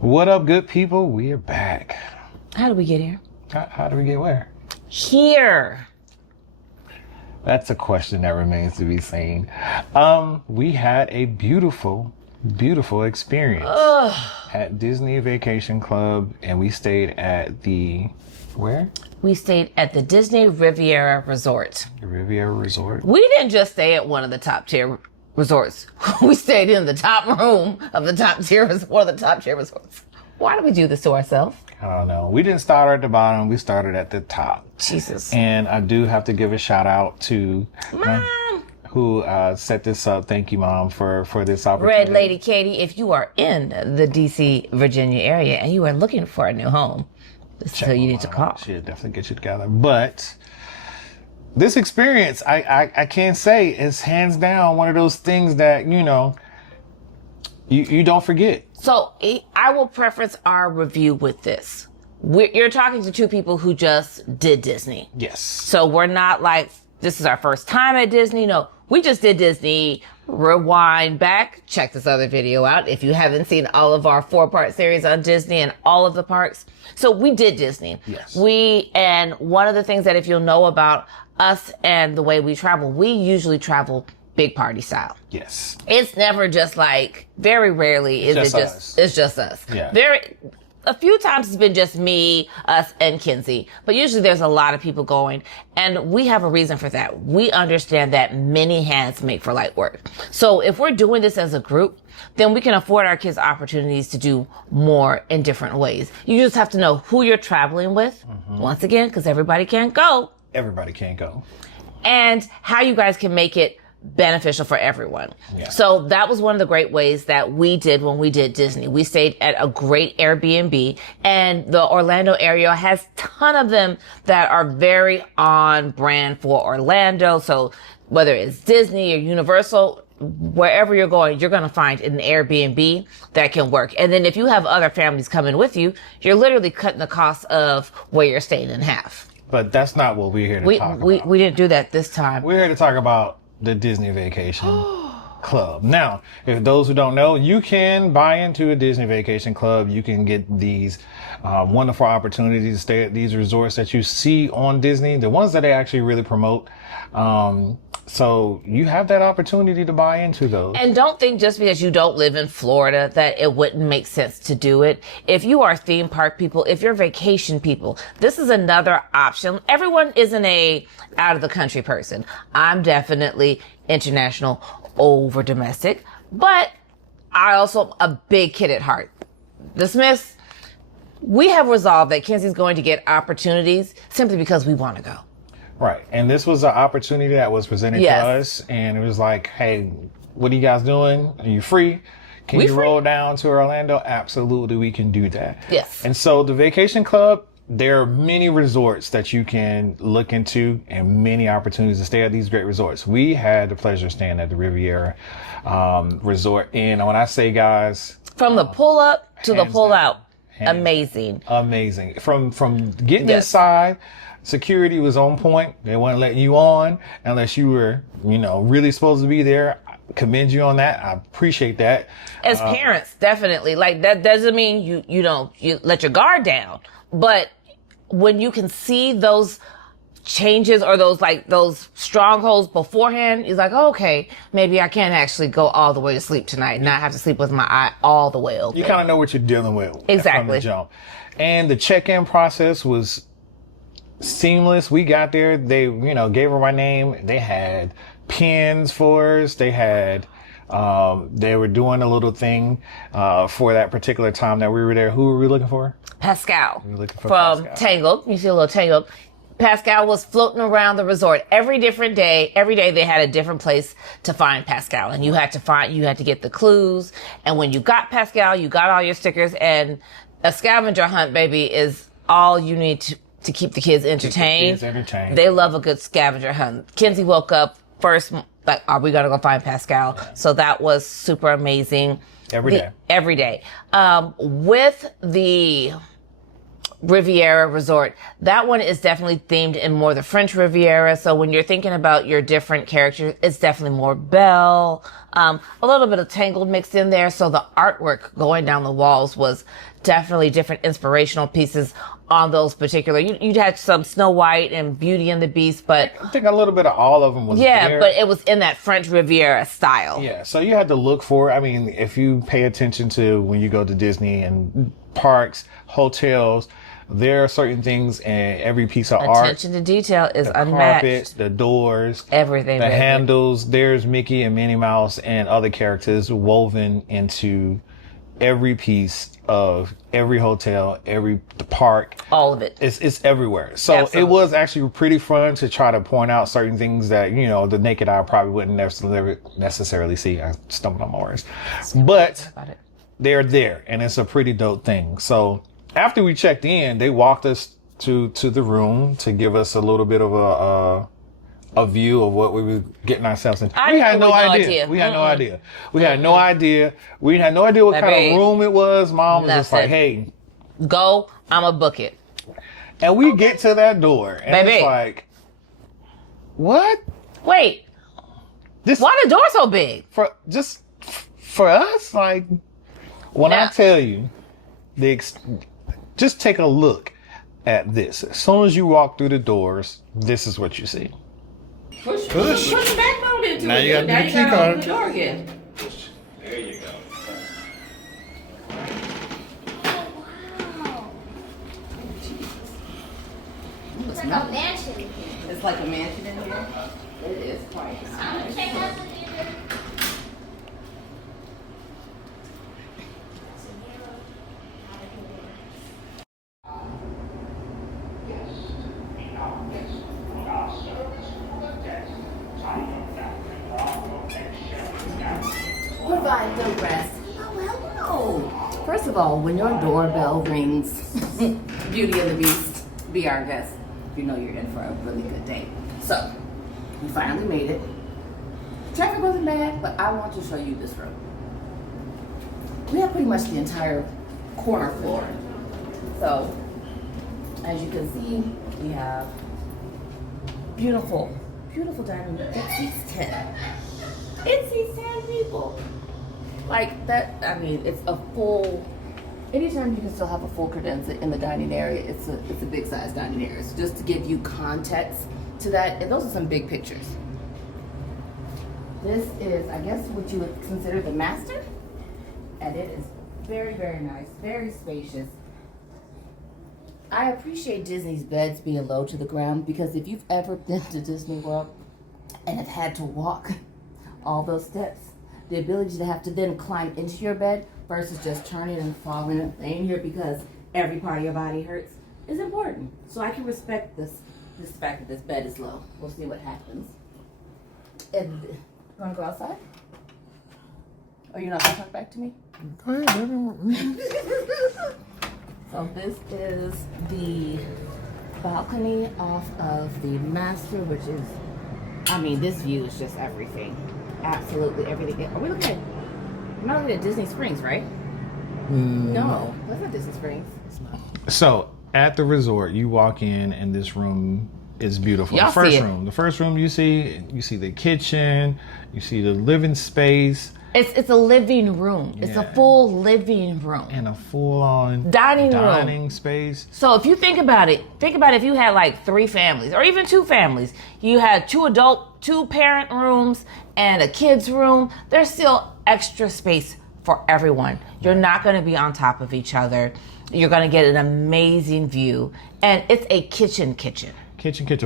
What up, good people? We are back. How did we get here? How do we get where? Here. That's a question that remains to be seen. We had a beautiful experience at Disney Vacation Club, and we stayed at the where? We stayed at the Disney Riviera Resort. The Riviera Resort. We didn't just stay at one of the top tier resorts. We stayed in the top room of the top tier, one of the top tier resorts. Why do we do this to ourselves? I don't know. We didn't start at the bottom. We started at the top. Jesus. And I do have to give a shout out to Mom. who set this up. Thank you, Mom, for this opportunity. Red Lady Katie, if you are in the DC, Virginia area and you are looking for a new home, this is who you need to call. She'll definitely get you together. But this experience, I can't say is hands down one of those things that, you don't forget. So I will preface our review with this. You're talking to two people who just did Disney. Yes. So we're not like, this is our first time at Disney. No, we just did Disney. Rewind back. Check this other video out if you haven't seen all of our 4-part series on Disney and all of the parks. So we did Disney. Yes. And one of the things that if you'll know about us and the way we travel, we usually travel big party style. Yes. It's never just like, very rarely is it just, it's just us. Yeah. A few times it's been just me, us, and Kinsey. But usually there's a lot of people going. And we have a reason for that. We understand that many hands make for light work. So if we're doing this as a group, then we can afford our kids opportunities to do more in different ways. You just have to know who you're traveling with, once again, because everybody can't go. Everybody can't go. And how you guys can make it beneficial for everyone. Yeah. So that was one of the great ways that we did when we did Disney. We stayed at a great Airbnb, and the Orlando area has a ton of them that are very on brand for Orlando. So whether it's Disney or Universal, wherever you're going, you're going to find an Airbnb that can work. And then if you have other families coming with you, you're literally cutting the cost of where you're staying in half. But that's not what we're here to talk about. We didn't do that this time. We're here to talk about the Disney Vacation Club. Now, if those who don't know, you can buy into a Disney Vacation Club. You can get these wonderful opportunities to stay at these resorts that you see on Disney, the ones that they actually really promote. So you have that opportunity to buy into those. And don't think just because you don't live in Florida that it wouldn't make sense to do it. If you are theme park people, if you're vacation people, this is another option. Everyone isn't a out of the country person. I'm definitely international over domestic, but I also a big kid at heart. The Smiths, we have resolved that Kenzie's going to get opportunities simply because we want to go. Right. And this was an opportunity that was presented to us. And it was like, hey, what are you guys doing? Are you free? Can you roll down to Orlando? Absolutely, we can do that. Yes. And so the Vacation Club, there are many resorts that you can look into and many opportunities to stay at these great resorts. We had the pleasure of staying at the Riviera Resort. And when I say, guys, from the pull up to the pull out, amazing. From getting inside, security was on point. They weren't letting you on unless you were, really supposed to be there. I commend you on that. I appreciate that. As parents, definitely. Like, that doesn't mean you let your guard down. But when you can see those changes or those strongholds beforehand, it's like, oh, okay, maybe I can't actually go all the way to sleep tonight and not have to sleep with my eye all the way open. You kind of know what you're dealing with. Exactly. From the jump. And the check-in process was seamless. We got there. They, gave her my name. They had pins for us. They had, they were doing a little thing, for that particular time that we were there. Who were we looking for? Pascal. We were looking for from Pascal. Tangled. You see a little Tangled. Pascal was floating around the resort every day. Every day they had a different place to find Pascal, and you had to get the clues. And when you got Pascal, you got all your stickers, and a scavenger hunt, baby, is all you need to keep the kids entertained. They love a good scavenger hunt. Kinsey woke up first, like, are we going to go find Pascal? Yeah. So that was super amazing. Every day. With the Riviera Resort. That one is definitely themed in more the French Riviera. So when you're thinking about your different characters, it's definitely more Belle. A little bit of Tangled mixed in there. So the artwork going down the walls was definitely different inspirational pieces on those particular. You'd had some Snow White and Beauty and the Beast, but I think a little bit of all of them was there. but it was in that French Riviera style. Yeah, so you had to look for it. I mean, if you pay attention to when you go to Disney and parks, hotels, there are certain things in every piece of art. Attention to detail is The unmatched. carpet, the doors, Everything. the baby. handles. There's Mickey and Minnie Mouse and other characters woven into every piece of every hotel, every park. All of it. It's everywhere. So Absolutely. it was actually pretty fun to try to point out certain things that, you know, the naked eye probably wouldn't necessarily see. I stumbled on my words. But About it. they're there, and it's a pretty dope thing. So after we checked in, they walked us to the room to give us a little bit of a view of what we were getting ourselves into. We had no idea. We had no idea. We had no idea. We had no idea what kind Baby. of room it was. Mom was just like, Nothing. hey. Go, I'ma book it. And we get to that door, and Baby. it's like, what? Wait, This why the door so big? for us? Like, when I Now- tell you, just take a look at this. As soon as you walk through the doors, this is what you see. Push. Push. Put the backbone into Now it. you gotta do Now the you key gotta card. open the door again. There you go. Wow. It's like a mansion. It's like a mansion in here. It is quite nice. Check out the theater. Provide the rest. Hello. First of all, when your doorbell rings, Beauty and the Beast, be our guest. You know you're in for a really good day. So, we finally made it. Traffic wasn't bad, but I want to show you this room. We have pretty much the entire corner floor. So, as you can see, we have beautiful, beautiful dining room. It seats 10. It seats 10 people. Like that, I mean, it's a full, anytime you can still have a full credenza in the dining area, it's a big size dining area. So just to give you context to that, and those are some big pictures. This is, I guess, what you would consider the master. And it is very, very nice, very spacious. I appreciate Disney's beds being low to the ground because if you've ever been to Disney World and have had to walk all those steps, the ability to have to then climb into your bed versus just turning and falling and laying here because every part of your body hurts is important. So I can respect this fact that this bed is low. We'll see what happens. And you want to go outside? Or you're not going to talk back to me? Go ahead, So this is the balcony off of the master, which is, I mean, this view is just everything. Absolutely everything. Are we looking at, we're not looking at Disney Springs, right? No, that's not Disney Springs. So at the resort, you walk in and this room is beautiful. Y'all see it. The first room you see the kitchen, you see the living space, It's a living room. It's a Yeah. full living room. and a full-on Dining room. dining space. So if you think about it if you had like 3 families or even 2 families, you had 2 parent rooms and a kid's room, there's still extra space for everyone. You're not going to be on top of each other. You're going to get an amazing view. And it's a kitchen. Kitchen,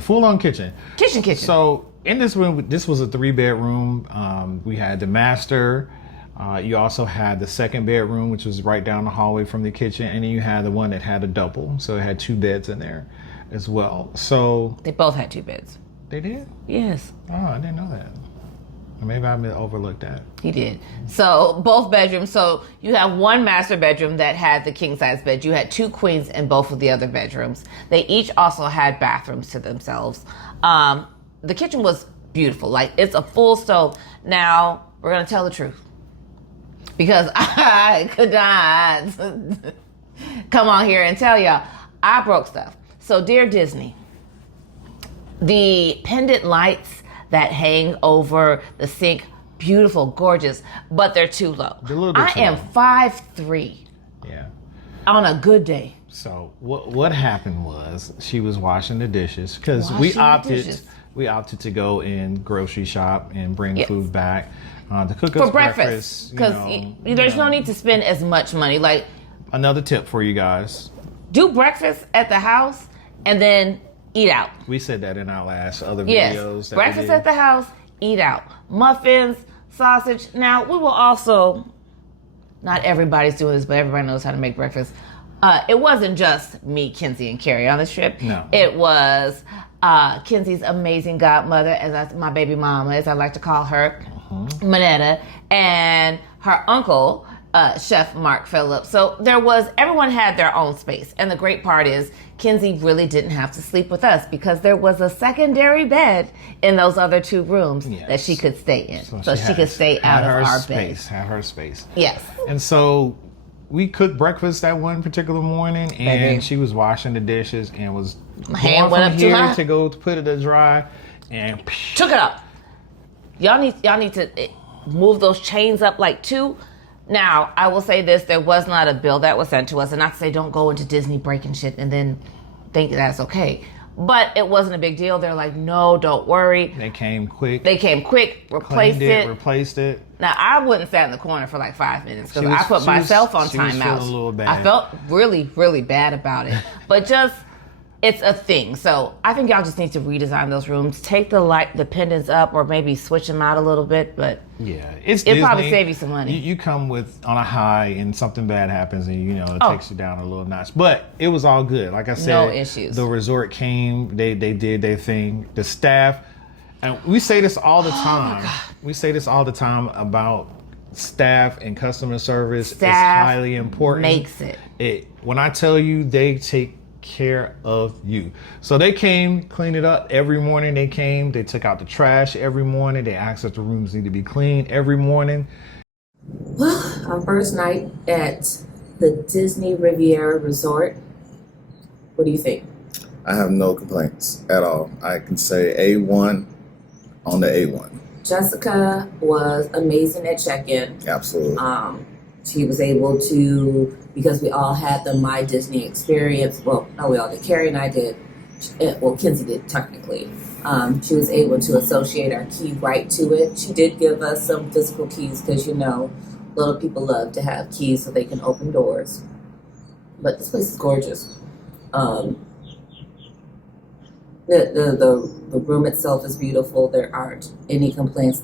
full-on kitchen. Kitchen. So in this room, this was a 3-bedroom. We had the master. You also had the second bedroom, which was right down the hallway from the kitchen. And then you had the one that had a double. So it had 2 beds in there as well. So They both had 2 beds. they did? Yes, Oh, I didn't know that. Maybe I overlooked that. he did. So both bedrooms. So you have one master bedroom that had the king size bed. You had 2 queens in both of the other bedrooms. They each also had bathrooms to themselves. The kitchen was beautiful. Like, it's a full stove. Now we're gonna tell the truth because I could not come on here and tell y'all I broke stuff. So, dear Disney, the pendant lights that hang over the sink, beautiful, gorgeous, but they're too low. They're a little bit too I am low. 5'3". Yeah. On a good day. So what happened was she was washing the dishes because we Washing the dishes. opted to go and grocery shop and bring Yes. food back to cook us For breakfast. Because there's no need to spend as much money. Like, Another tip for you guys. do breakfast at the house and then eat out. We said that in our last other Yes. videos. That Breakfast we did. at the house, eat out. Muffins, sausage. Now, we will also, not everybody's doing this, but everybody knows how to make breakfast. It wasn't just me, Kenzie, and Carrie on this trip. No. It was Kenzie's amazing godmother, my baby mama, as I like to call her, Manetta, and her uncle, Chef Mark Phillips. So everyone had their own space. And the great part is Kenzie really didn't have to sleep with us because there was a secondary bed in those other 2 rooms Yes. that she could stay in. So she had- could stay had out of her our space, bed. Have her space. Yes. And so we cooked breakfast that one particular morning, and Baby. she was washing the dishes and was hand going went from up too here high. to go to put it to dry, and Took it up. Y'all need to move those chains up like 2. Now, I will say this, there was not a bill that was sent to us, and not to say don't go into Disney breaking shit and then think that's okay. But it wasn't a big deal. They're like, no, don't worry. they came quick. They came quick, replaced cleaned it. Replaced it. Now, I wouldn't stand in the corner for like 5 minutes because She was- I put she myself was- on she was feeling timeout. a little bad. I felt really, really bad about it. But just, it's a thing. So I think y'all just need to redesign those rooms. Take the pendants up or maybe switch them out a little bit. But Yeah, it's It'd probably Disney. save you some money. You come on a high, and something bad happens, and it takes you down a little notch. But it was all good. Like I said, No issues. The resort came. They did their thing. The staff, and we say this all the time. We say this all the time about staff and customer service. Staff is highly important. makes it. When I tell you, they take care of you. So they came, cleaned it up every morning. They took out the trash every morning. They asked if the rooms need to be cleaned every morning. Well, our first night at the Disney Riviera Resort. What do you think? I have no complaints at all. I can say A1 on the A1. Jessica was amazing at check-in. Absolutely. She was able to, because we all had the My Disney experience. Well, no, we all did. Carrie and I did. Well, Kenzie did technically. She was able to associate our key right to it. She did give us some physical keys because, little people love to have keys so they can open doors. But this place is gorgeous. The room itself is beautiful. There aren't any complaints.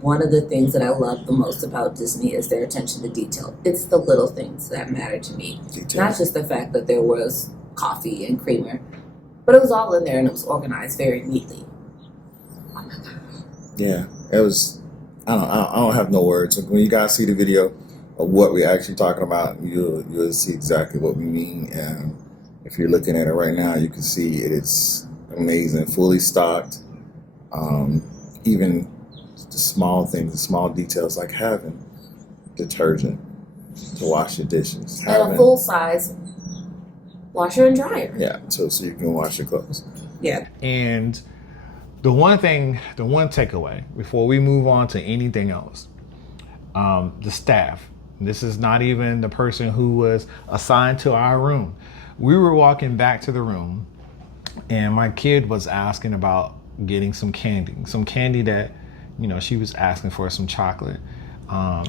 One of the things that I love the most about Disney is their attention to detail. It's the little things that matter to me. Detail. Not just the fact that there was coffee and creamer, but it was all in there and it was organized very neatly. Oh my God. Yeah, it was. I don't have no words. When you guys see the video of what we're actually talking about, you'll see exactly what we mean. And if you're looking at it right now, you can see it's amazing, fully stocked. Even the small things, the small details, like having detergent to wash your dishes, And a full size washer and dryer. yeah, so you can wash your clothes. Yeah. And the one takeaway before we move on to anything else, the staff. This is not even the person who was assigned to our room. We were walking back to the room, and my kid was asking about getting some candy that, she was asking for some chocolate.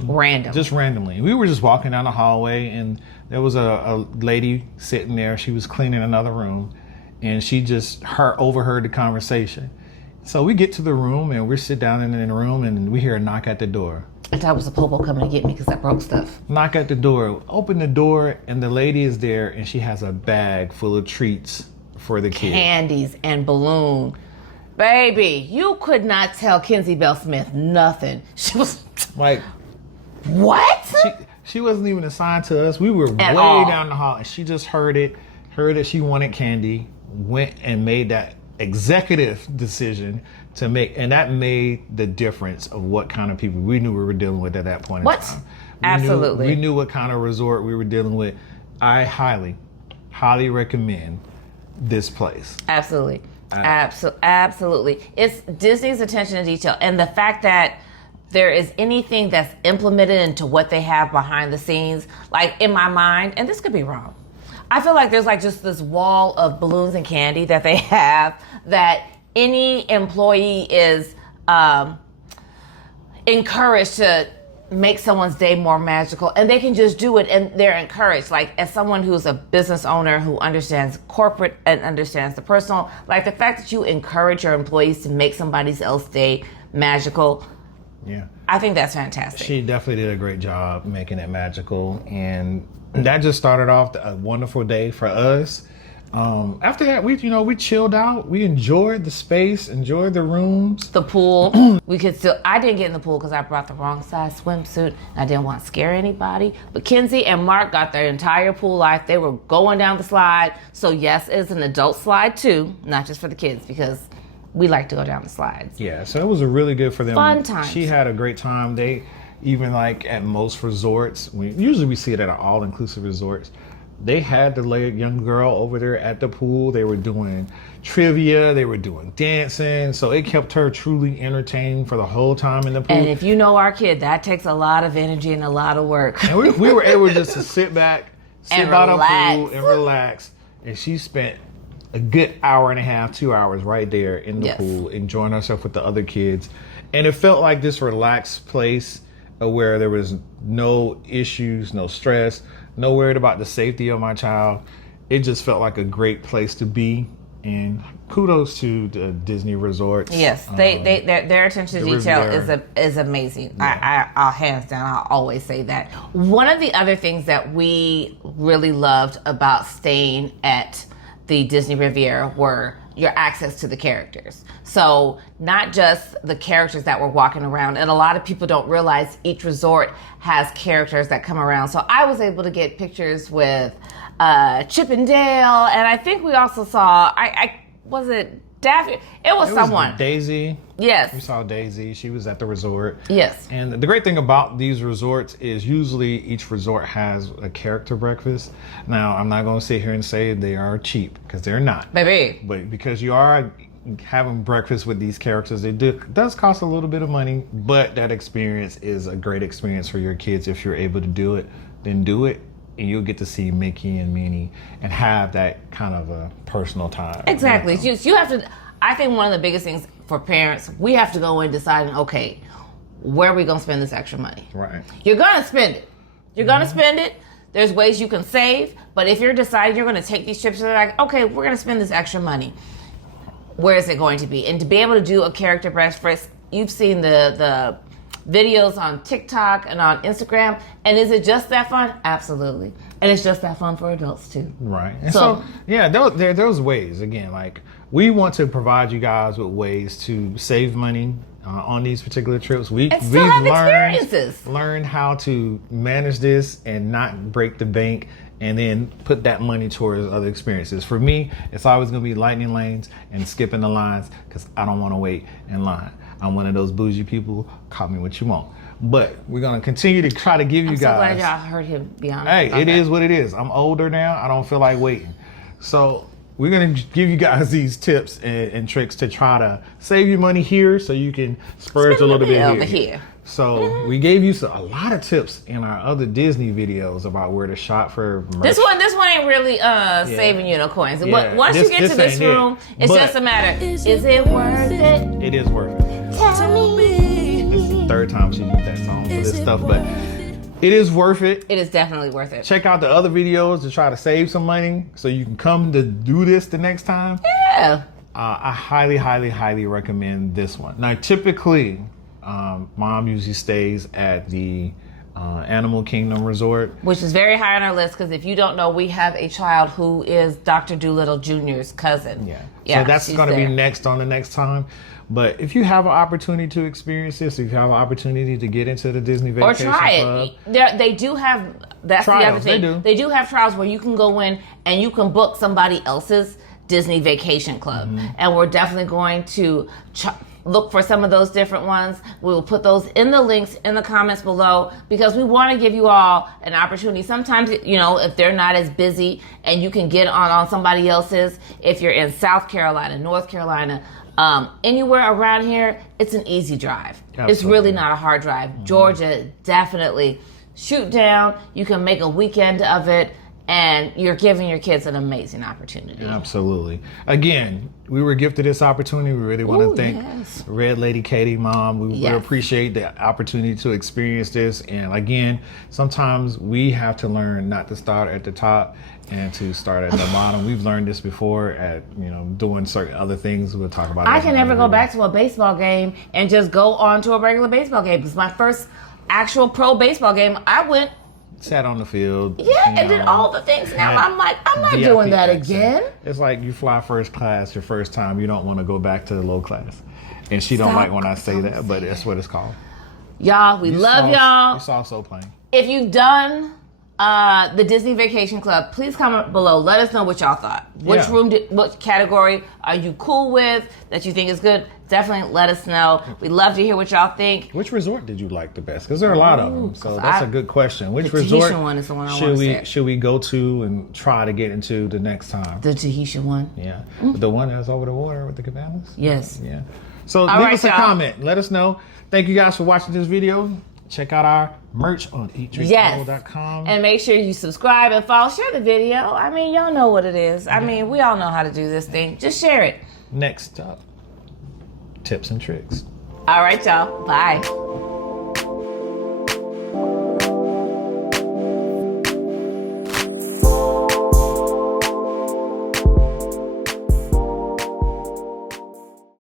Random. Just randomly. We were just walking down the hallway, and there was a lady sitting there. She was cleaning another room, and she just overheard the conversation. So we get to the room, and we sit down in the room, and we hear a knock at the door. I thought it was a popo coming to get me because I broke stuff. Knock at the door. Open the door, and the lady is there, and she has a bag full of treats for the kid. Candies and balloon. Baby, you could not tell Kenzie Bell Smith nothing. She was Like, what? she wasn't even assigned to us. We were At way all. down the hall, and she just heard that she wanted candy, went and made that executive decision to make, and that made the difference of what kind of people we knew we were dealing with at that point What? in time. Absolutely. We knew what kind of resort we were dealing with. I highly highly recommend this place. Absolutely. Absolutely. It's Disney's attention to detail. And the fact that there is anything that's implemented into what they have behind the scenes, like in my mind, and this could be wrong, I feel like there's like just this wall of balloons and candy that they have that any employee is encouraged to make someone's day more magical, and they can just do it, and they're encouraged. Like, as someone who's a business owner who understands corporate and understands the personal, like the fact that you encourage your employees to make somebody else's day magical, yeah, I think that's fantastic. She definitely did a great job making it magical, and that just started off a wonderful day for us. After that, we chilled out. We enjoyed the space, enjoyed the rooms. The pool, I didn't get in the pool because I brought the wrong size swimsuit. I didn't want to scare anybody. But Kenzie and Mark got their entire pool life. They were going down the slide. So yes, it's an adult slide too, not just for the kids, because we like to go down the slides. Yeah, so it was a really good for them. Fun time. She had a great time. They, even like at most resorts, usually we see it at all-inclusive resorts, they had the young girl over there at the pool. They were doing trivia. They were doing dancing. So it kept her truly entertained for the whole time in the pool. And if you know our kid, that takes a lot of energy and a lot of work. And we were able just to sit back, And by the relax. pool and relax. And she spent a good hour and a half, 2 hours right there in the Yes. pool, enjoying herself with the other kids. And it felt like this relaxed place where there was no issues, no stress, no worried about the safety of my child. It just felt like a great place to be. And kudos to the Disney resorts. Yes, their attention to the detail Riviera. is amazing. Yeah. I'll hands down, I'll always say that. One of the other things that we really loved about staying at the Disney Riviera were your access to the characters. So not just the characters that were walking around, and a lot of people don't realize each resort has characters that come around. So I was able to get pictures with Chip and Dale, and I think we also saw, was it Daffy? It was someone. Daisy. Yes. We saw Daisy. She was at the resort. Yes. And the great thing about these resorts is usually each resort has a character breakfast. Now, I'm not going to sit here and say they are cheap, because they're not. Baby. But because you are having breakfast with these characters, it does cost a little bit of money, but that experience is a great experience for your kids. If you're able to do it, then do it. And you'll get to see Mickey and Minnie and have that kind of a personal time. Exactly. You have to, I think one of the biggest things for parents, we have to go in deciding, okay, where are we going to spend this extra money? Right. You're going to spend it. You're going to spend it. There's ways you can save, but if you're deciding you're going to take these trips, you're like, okay, we're going to spend this extra money. Where is it going to be? And to be able to do a character breakfast, you've seen the videos on TikTok and on Instagram, and is it just that fun? Absolutely. And it's just that fun for adults too. Right. And so yeah, there's ways. Again, like, we want to provide you guys with ways to save money on these particular trips. We've learned how to manage this and not break the bank, and then put that money towards other experiences. For me, it's always going to be lightning lanes and skipping the lines, because I don't want to wait in line. I'm one of those bougie people. Call me what you want. But we're going to continue to try to give you I'm guys. so glad y'all heard him be honest. Hey, it is what it is. I'm older now. I don't feel like waiting. So we're going to give you guys these tips and tricks to try to save you money here, so you can splurge a little bit over here. So we gave you a lot of tips in our other Disney videos about where to shop for merch. This one ain't really saving you no coins. Yeah. Once you get to this room, it's just a matter. Is it worth it? It is worth it. Tell me. This is the third time she used that song for this stuff, but it is worth it. It is definitely worth it. Check out the other videos to try to save some money, so you can come to do this the next time. Yeah. I highly, highly, highly recommend this one. Now, typically, Mom usually stays at the Animal Kingdom Resort, which is very high on our list, because if you don't know, we have a child who is Dr. Doolittle Jr.'s cousin. So that's going to be next on the next time. But if you have an opportunity to experience this, if you have an opportunity to get into the Disney Vacation Club, Club, they do have, that's trials, the other thing. They do have trials where you can go in and you can book somebody else's Disney Vacation Club. And we're definitely going to look for some of those different ones. We will put those in the links in the comments below because we want to give you all an opportunity. Sometimes, you know, if they're not as busy and you can get on somebody else's, if you're in South Carolina, North Carolina, anywhere around here, it's an easy drive. Absolutely. It's really not a hard drive. Georgia, definitely shoot down. You can make a weekend of it. And you're giving your kids an amazing opportunity. Absolutely. Again, we were gifted this opportunity. We really want to thank Red Lady Katie, Mom. We appreciate the opportunity to experience this. And again, sometimes we have to learn not to start at the top and to start at the bottom. We've learned this before at, you know, doing certain other things. We'll talk about it. I can never go back to a baseball game and just go on to a regular baseball game. Because my first actual pro baseball game, I went, sat on the field. and did all the things. Now I'm like, I'm not doing that again. It's like you fly first class your first time. You don't want to go back to the low class. And she don't like when I say that, but that's what it's called. Y'all, we love y'all. You saw so playing. If you've done the Disney Vacation Club, please comment below. Let us know what y'all thought. Which what category are you cool with that you think is good? Definitely let us know. We'd love to hear what y'all think. Which resort did you like the best? Because there are a lot of them. So that's a good question. Which resort one is the one I want to say. should we go to and try to get into the next time? The Tahitian one? Yeah. The one that's over the water with the cabanas? Yes. Yeah. So leave us a comment. Let us know. Thank you guys for watching this video. Check out our merch on eatdrinkgrow.com. And make sure you subscribe and follow. Share the video. I mean, y'all know what it is. I mean, we all know how to do this thing. Just share it. Next up, tips and tricks. All right, y'all. Bye.